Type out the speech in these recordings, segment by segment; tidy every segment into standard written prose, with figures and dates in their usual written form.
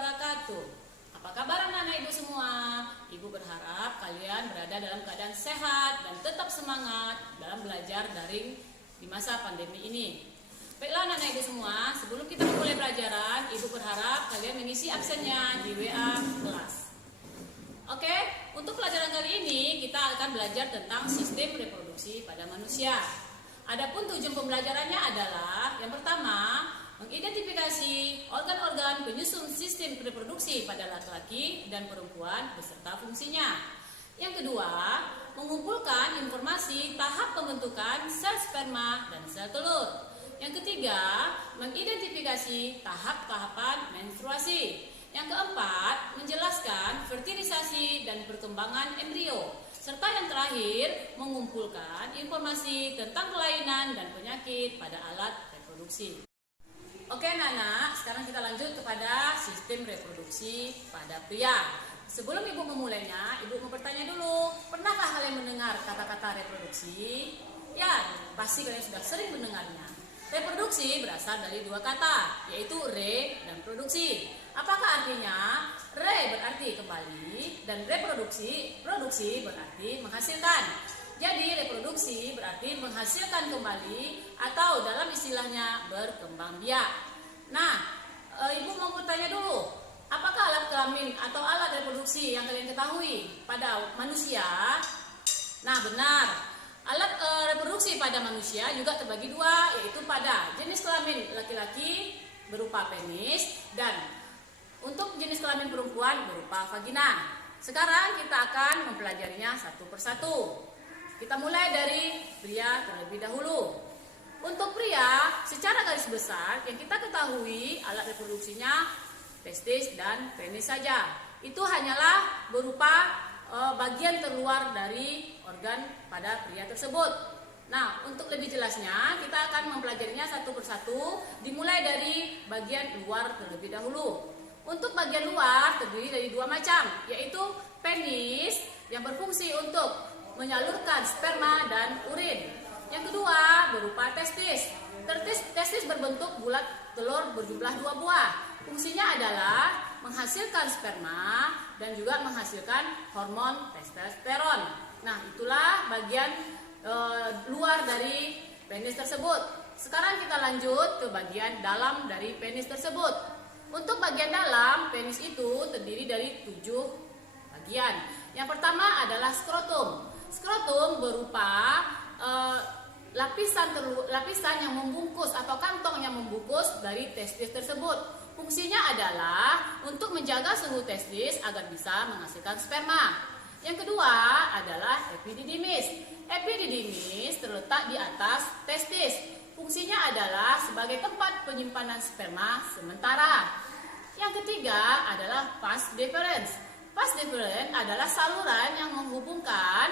wabarakatuh. Apa kabar anak-anak ibu semua? Ibu berharap kalian berada dalam keadaan sehat dan tetap semangat dalam belajar daring di masa pandemi ini. Baiklah anak-anak ibu semua, sebelum kita memulai pelajaran, ibu berharap kalian mengisi absennya di WA kelas. Oke, untuk pelajaran kali ini kita akan belajar tentang sistem reproduksi pada manusia. Adapun tujuan pembelajarannya adalah yang pertama, mengidentifikasi organ-organ penyusun sistem reproduksi pada laki-laki dan perempuan beserta fungsinya. Yang kedua, mengumpulkan informasi tahap pembentukan sel sperma dan sel telur. Yang ketiga, mengidentifikasi tahap-tahapan menstruasi. Yang keempat, menjelaskan fertilisasi dan perkembangan embrio. Serta yang terakhir, mengumpulkan informasi tentang kelainan dan penyakit pada alat reproduksi. Oke anak-anak, sekarang kita lanjut kepada sistem reproduksi pada pria. Sebelum ibu memulainya, ibu mau bertanya dulu, pernahkah kalian mendengar kata-kata reproduksi? Ya, pasti kalian sudah sering mendengarnya. Reproduksi berasal dari dua kata, yaitu re dan produksi. Apakah artinya? Re berarti kembali dan produksi berarti menghasilkan. Jadi reproduksi berarti menghasilkan kembali atau dalam istilahnya berkembang biak. Nah, ibu mau bertanya dulu, apakah alat kelamin atau alat reproduksi yang kalian ketahui pada manusia? Nah, benar. Alat reproduksi pada manusia juga terbagi dua, yaitu pada jenis kelamin laki-laki berupa penis dan untuk jenis kelamin perempuan berupa vagina. Sekarang kita akan mempelajarinya satu persatu. Kita mulai dari pria terlebih dahulu. Untuk pria, secara garis besar yang kita ketahui alat reproduksinya testis dan penis saja. Itu hanyalah berupa bagian terluar dari organ pada pria tersebut. Nah, untuk lebih jelasnya kita akan mempelajarinya satu persatu, dimulai dari bagian luar terlebih dahulu. Untuk bagian luar terdiri dari dua macam, yaitu penis yang berfungsi untuk menyalurkan sperma dan urin. Yang kedua berupa testis. Testis berbentuk bulat telur berjumlah 2 buah. Fungsinya adalah menghasilkan sperma dan juga menghasilkan hormon testosteron. Nah, itulah bagian luar dari penis tersebut. Sekarang kita lanjut ke bagian dalam dari penis tersebut. Untuk bagian dalam penis itu terdiri dari 7 bagian. Yang pertama adalah skrotum. Skrotum berupa lapisan yang membungkus atau kantong yang membungkus dari testis tersebut. Fungsinya adalah untuk menjaga suhu testis agar bisa menghasilkan sperma. Yang kedua adalah epididymis. Epididymis terletak di atas testis. Fungsinya adalah sebagai tempat penyimpanan sperma sementara. Yang ketiga adalah vas deferens. Vas deferens adalah saluran yang menghubungkan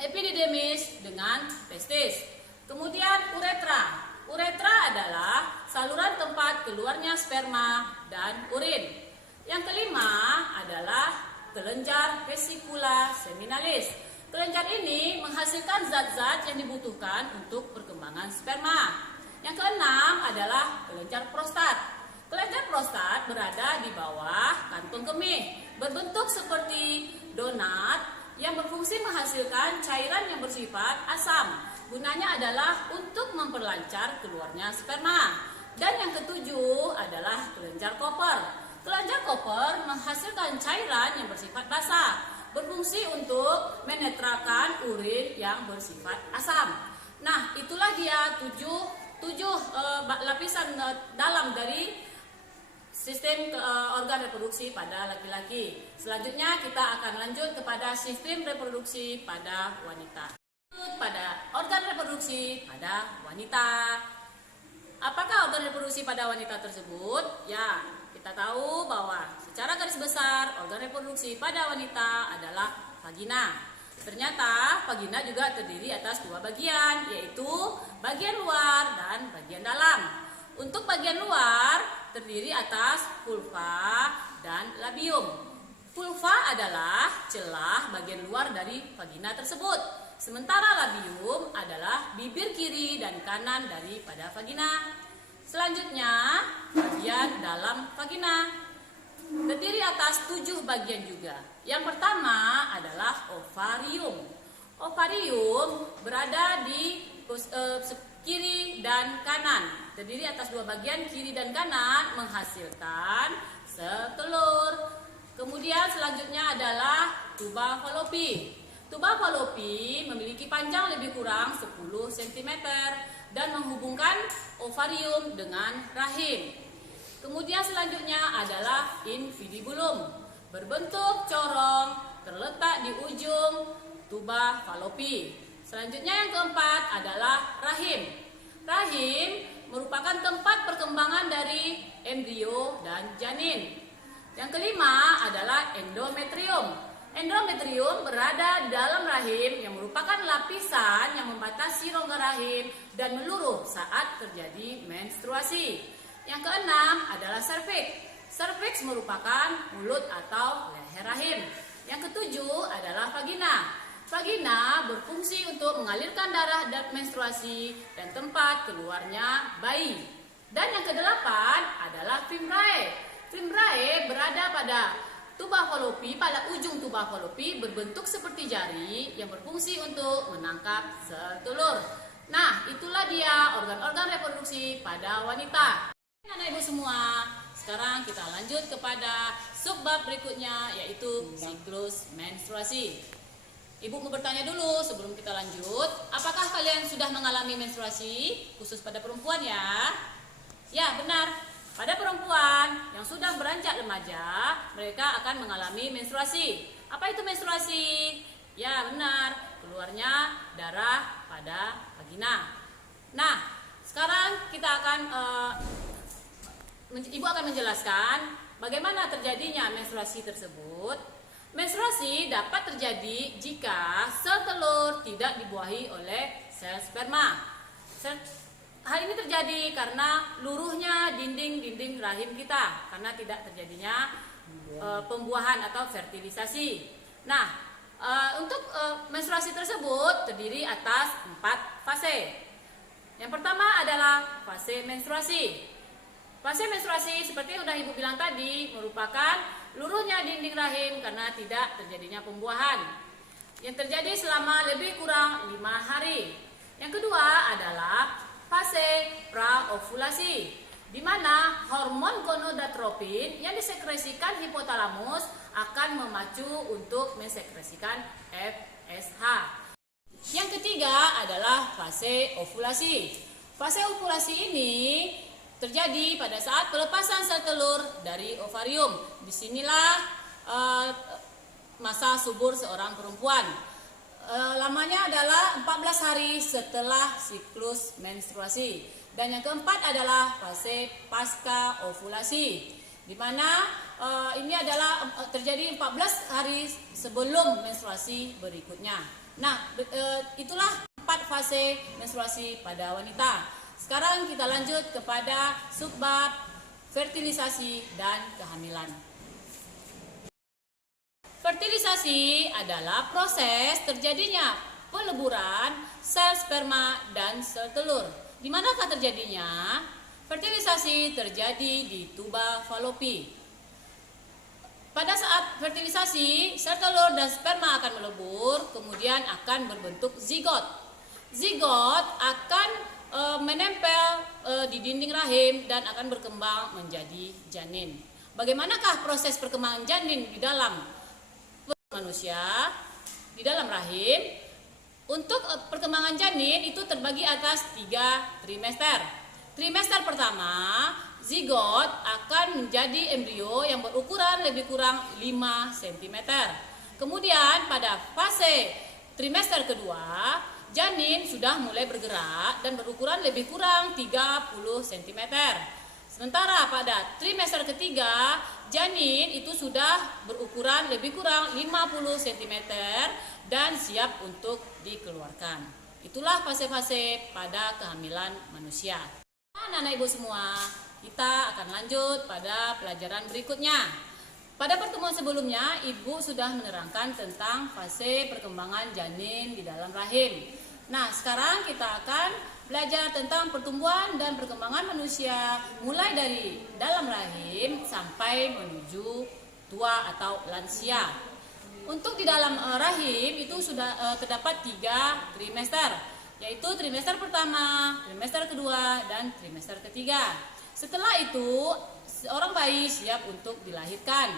epididymis dengan testis. Kemudian uretra. Uretra adalah saluran tempat keluarnya sperma dan urin. Yang kelima adalah kelenjar vesicula seminalis. Kelenjar ini menghasilkan zat-zat yang dibutuhkan untuk perkembangan sperma. Yang keenam adalah kelenjar prostat. Kelenjar prostat berada di bawah kantung kemih, berbentuk seperti donat yang berfungsi menghasilkan cairan yang bersifat asam. Gunanya adalah untuk memperlancar keluarnya sperma. Dan yang ketujuh adalah kelenjar koper. Kelenjar koper menghasilkan cairan yang bersifat basah, berfungsi untuk menetralkan urin yang bersifat asam. Nah, itulah dia tujuh lapisan dalam dari sistem organ reproduksi pada laki-laki. Selanjutnya kita akan lanjut kepada sistem reproduksi pada wanita. Pada organ reproduksi pada wanita. Apakah organ reproduksi pada wanita tersebut? Ya, kita tahu bahwa secara garis besar organ reproduksi pada wanita adalah vagina. Ternyata vagina juga terdiri atas 2 bagian, yaitu bagian luar dan bagian dalam. Untuk bagian luar terdiri atas vulva dan labium. Vulva adalah celah bagian luar dari vagina tersebut. Sementara labium adalah bibir kiri dan kanan daripada vagina. Selanjutnya, bagian bagian dalam vagina. Terdiri atas 7 bagian juga. Yang pertama adalah ovarium. Ovarium berada di kiri dan kanan. Terdiri atas 2 bagian, kiri dan kanan, menghasilkan setelur. Kemudian selanjutnya adalah tuba Fallopi. Tuba Fallopi memiliki panjang lebih kurang 10 cm dan menghubungkan ovarium dengan rahim. Kemudian selanjutnya adalah infundibulum, berbentuk corong, terletak di ujung tuba Fallopi. Selanjutnya yang keempat adalah rahim. Rahim merupakan tempat perkembangan dari embrio dan janin. Yang kelima adalah endometrium. Endometrium berada dalam rahim yang merupakan lapisan yang membatasi rongga rahim dan meluruh saat terjadi menstruasi. Yang keenam adalah serviks. Serviks merupakan mulut atau leher rahim. Yang ketujuh adalah vagina. Vagina berfungsi untuk mengalirkan darah dan menstruasi dan tempat keluarnya bayi. Dan yang kedelapan adalah fimrae. Fimrae berada pada tuba Fallopi, pada ujung tuba Fallopi berbentuk seperti jari yang berfungsi untuk menangkap setelur. Nah, itulah dia organ-organ reproduksi pada wanita. Anak ibu semua, sekarang kita lanjut kepada subbab berikutnya, yaitu siklus menstruasi. Ibu mau bertanya dulu sebelum kita lanjut, apakah kalian sudah mengalami menstruasi khusus pada perempuan ya? Ya, benar. Pada perempuan yang sudah beranjak remaja, mereka akan mengalami menstruasi. Apa itu menstruasi? Ya, benar. Keluarnya darah pada vagina. Nah, sekarang kita akan Ibu akan menjelaskan bagaimana terjadinya menstruasi tersebut. Menstruasi dapat terjadi jika sel telur tidak dibuahi oleh sel sperma. Hal ini terjadi karena luruhnya dinding rahim kita, karena tidak terjadinya pembuahan atau fertilisasi. Nah, untuk menstruasi tersebut terdiri atas 4 fase. Yang pertama adalah fase menstruasi. Fase menstruasi seperti yang sudah Ibu bilang tadi merupakan luruhnya dinding rahim karena tidak terjadinya pembuahan, yang terjadi selama lebih kurang 5 hari. Yang kedua adalah fase praovulasi, di mana hormon gonadotropin yang disekresikan hipotalamus akan memacu untuk mensekresikan FSH. Yang ketiga adalah fase ovulasi. Fase ovulasi ini terjadi pada saat pelepasan sel telur dari ovarium. Disinilah masa subur seorang perempuan. Lamanya adalah 14 hari setelah siklus menstruasi. Dan yang keempat adalah fase pasca ovulasi, di mana ini adalah terjadi 14 hari sebelum menstruasi berikutnya. Nah, itulah 4 fase menstruasi pada wanita. Sekarang kita lanjut kepada subbab fertilisasi dan kehamilan. Fertilisasi adalah proses terjadinya peleburan sel sperma dan sel telur. Di manakah terjadinya? Fertilisasi terjadi di tuba Fallopi. Pada saat fertilisasi, sel telur dan sperma akan melebur, kemudian akan berbentuk zigot. Zigot akan menempel di dinding rahim dan akan berkembang menjadi janin. Bagaimanakah proses perkembangan janin di dalam manusia, di dalam rahim? Untuk perkembangan janin itu terbagi atas 3 trimester. Trimester pertama, zigot akan menjadi embrio yang berukuran lebih kurang 5 cm. Kemudian pada fase trimester kedua, janin sudah mulai bergerak dan berukuran lebih kurang 30 cm. Sementara pada trimester ketiga, janin itu sudah berukuran lebih kurang 50 cm dan siap untuk dikeluarkan. Itulah fase-fase pada kehamilan manusia. Anak-anak ibu semua, kita akan lanjut pada pelajaran berikutnya. Pada pertemuan sebelumnya, ibu sudah menerangkan tentang fase perkembangan janin di dalam rahim. Nah, sekarang kita akan belajar tentang pertumbuhan dan perkembangan manusia mulai dari dalam rahim sampai menuju tua atau lansia. Untuk di dalam rahim itu sudah terdapat 3 trimester, yaitu trimester pertama, trimester kedua, dan trimester ketiga. Setelah itu seorang bayi siap untuk dilahirkan.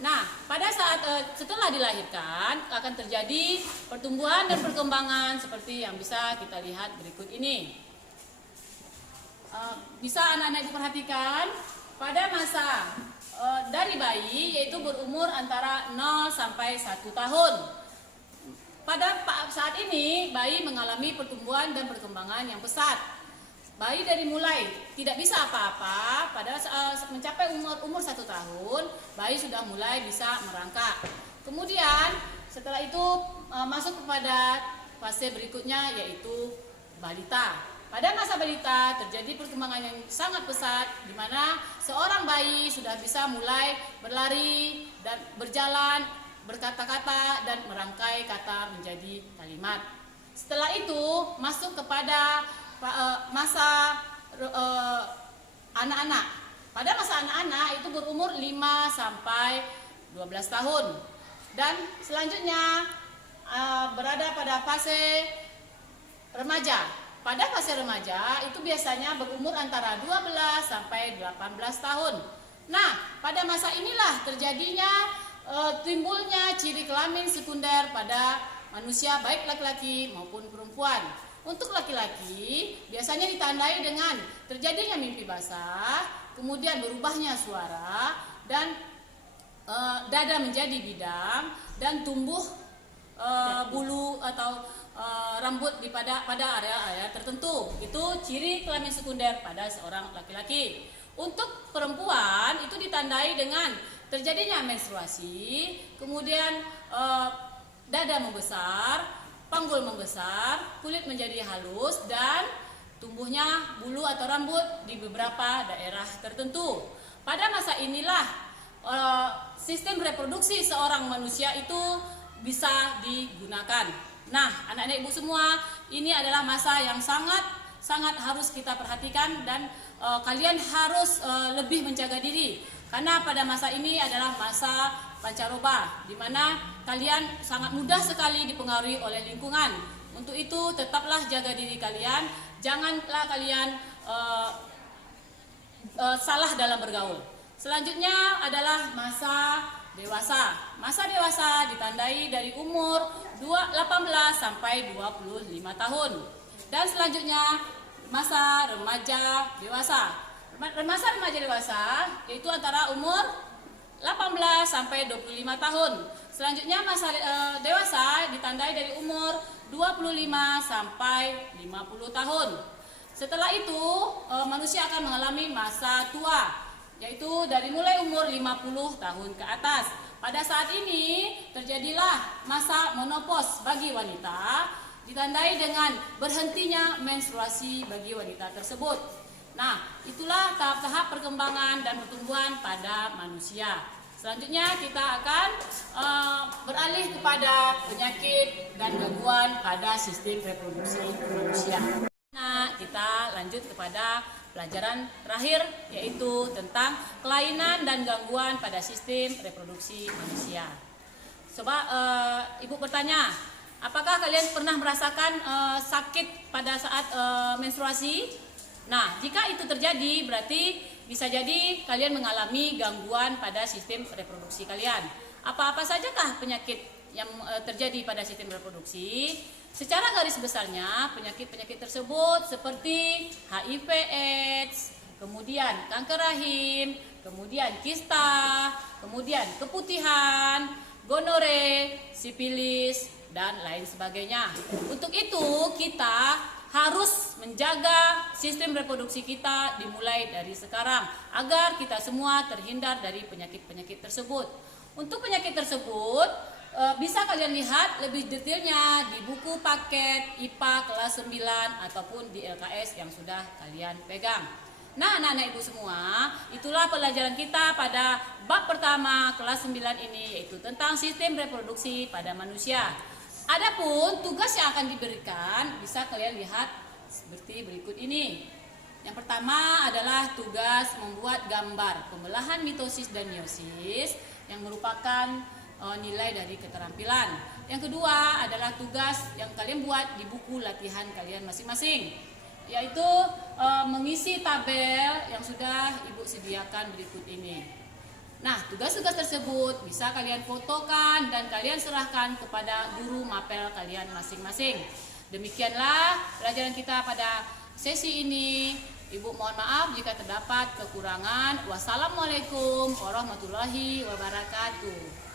Nah, pada saat setelah dilahirkan akan terjadi pertumbuhan dan perkembangan seperti yang bisa kita lihat berikut ini. Bisa anak-anak ibu perhatikan pada masa dari bayi, yaitu berumur antara 0 sampai 1 tahun. Pada saat ini bayi mengalami pertumbuhan dan perkembangan yang pesat. Bayi dari mulai tidak bisa apa-apa, pada mencapai umur 1 tahun, bayi sudah mulai bisa merangkak. Kemudian setelah itu masuk kepada fase berikutnya, yaitu balita. Pada masa balita terjadi perkembangan yang sangat pesat, di mana seorang bayi sudah bisa mulai berlari dan berjalan, berkata-kata, dan merangkai kata menjadi kalimat. Setelah itu masuk kepada masa anak-anak. Pada masa anak-anak itu berumur 5 sampai 12 tahun. Dan selanjutnya berada pada fase remaja. Pada fase remaja itu biasanya berumur antara 12 sampai 18 tahun. Nah, pada masa inilah terjadinya timbulnya ciri kelamin sekunder pada manusia, baik laki-laki maupun perempuan. Untuk laki-laki biasanya ditandai dengan terjadinya mimpi basah, kemudian berubahnya suara, dan dada menjadi bidang, dan tumbuh bulu atau rambut pada area-area tertentu. Itu ciri kelamin sekunder pada seorang laki-laki. Untuk perempuan itu ditandai dengan terjadinya menstruasi, kemudian dada membesar, panggul membesar, kulit menjadi halus, dan tumbuhnya bulu atau rambut di beberapa daerah tertentu. Pada masa inilah sistem reproduksi seorang manusia itu bisa digunakan. Nah, anak-anak ibu semua, ini adalah masa yang sangat harus kita perhatikan, dan kalian harus lebih menjaga diri, karena pada masa ini adalah masa pancaroba, di mana kalian sangat mudah sekali dipengaruhi oleh lingkungan. Untuk itu tetaplah jaga diri kalian, janganlah kalian salah dalam bergaul. Selanjutnya adalah masa dewasa. Masa dewasa ditandai dari umur 18 sampai 25 tahun. Dan selanjutnya masa remaja dewasa. Masa remaja dewasa yaitu antara umur 18 sampai 25 tahun. Selanjutnya masa dewasa ditandai dari umur 25 sampai 50 tahun. Setelah itu manusia akan mengalami masa tua, yaitu dari mulai umur 50 tahun ke atas. Pada saat ini terjadilah masa menopause bagi wanita, ditandai dengan berhentinya menstruasi bagi wanita tersebut. Nah, itulah tahap-tahap perkembangan dan pertumbuhan pada manusia. Selanjutnya kita akan beralih kepada penyakit dan gangguan pada sistem reproduksi manusia. Nah, kita lanjut kepada pelajaran terakhir, yaitu tentang kelainan dan gangguan pada sistem reproduksi manusia. Coba ibu bertanya, apakah kalian pernah merasakan sakit pada saat menstruasi? Nah, jika itu terjadi, berarti bisa jadi kalian mengalami gangguan pada sistem reproduksi kalian. Apa-apa sajakah penyakit yang terjadi pada sistem reproduksi? Secara garis besarnya, penyakit-penyakit tersebut seperti HIV/AIDS, kemudian kanker rahim, kemudian kista, kemudian keputihan, gonore, sifilis, dan lain sebagainya. Untuk itu, kita harus menjaga sistem reproduksi kita dimulai dari sekarang agar kita semua terhindar dari penyakit-penyakit tersebut. Untuk penyakit tersebut bisa kalian lihat lebih detailnya di buku paket IPA kelas 9 ataupun di LKS yang sudah kalian pegang. Nah, anak-anak ibu semua, itulah pelajaran kita pada bab pertama kelas 9 ini, yaitu tentang sistem reproduksi pada manusia. Adapun tugas yang akan diberikan bisa kalian lihat seperti berikut ini. Yang pertama adalah tugas membuat gambar pembelahan mitosis dan meiosis yang merupakan nilai dari keterampilan. Yang kedua adalah tugas yang kalian buat di buku latihan kalian masing-masing, yaitu mengisi tabel yang sudah Ibu sediakan berikut ini. Nah, tugas-tugas tersebut bisa kalian fotokan dan kalian serahkan kepada guru mapel kalian masing-masing. Demikianlah pelajaran kita pada sesi ini. Ibu mohon maaf jika terdapat kekurangan. Wassalamualaikum warahmatullahi wabarakatuh.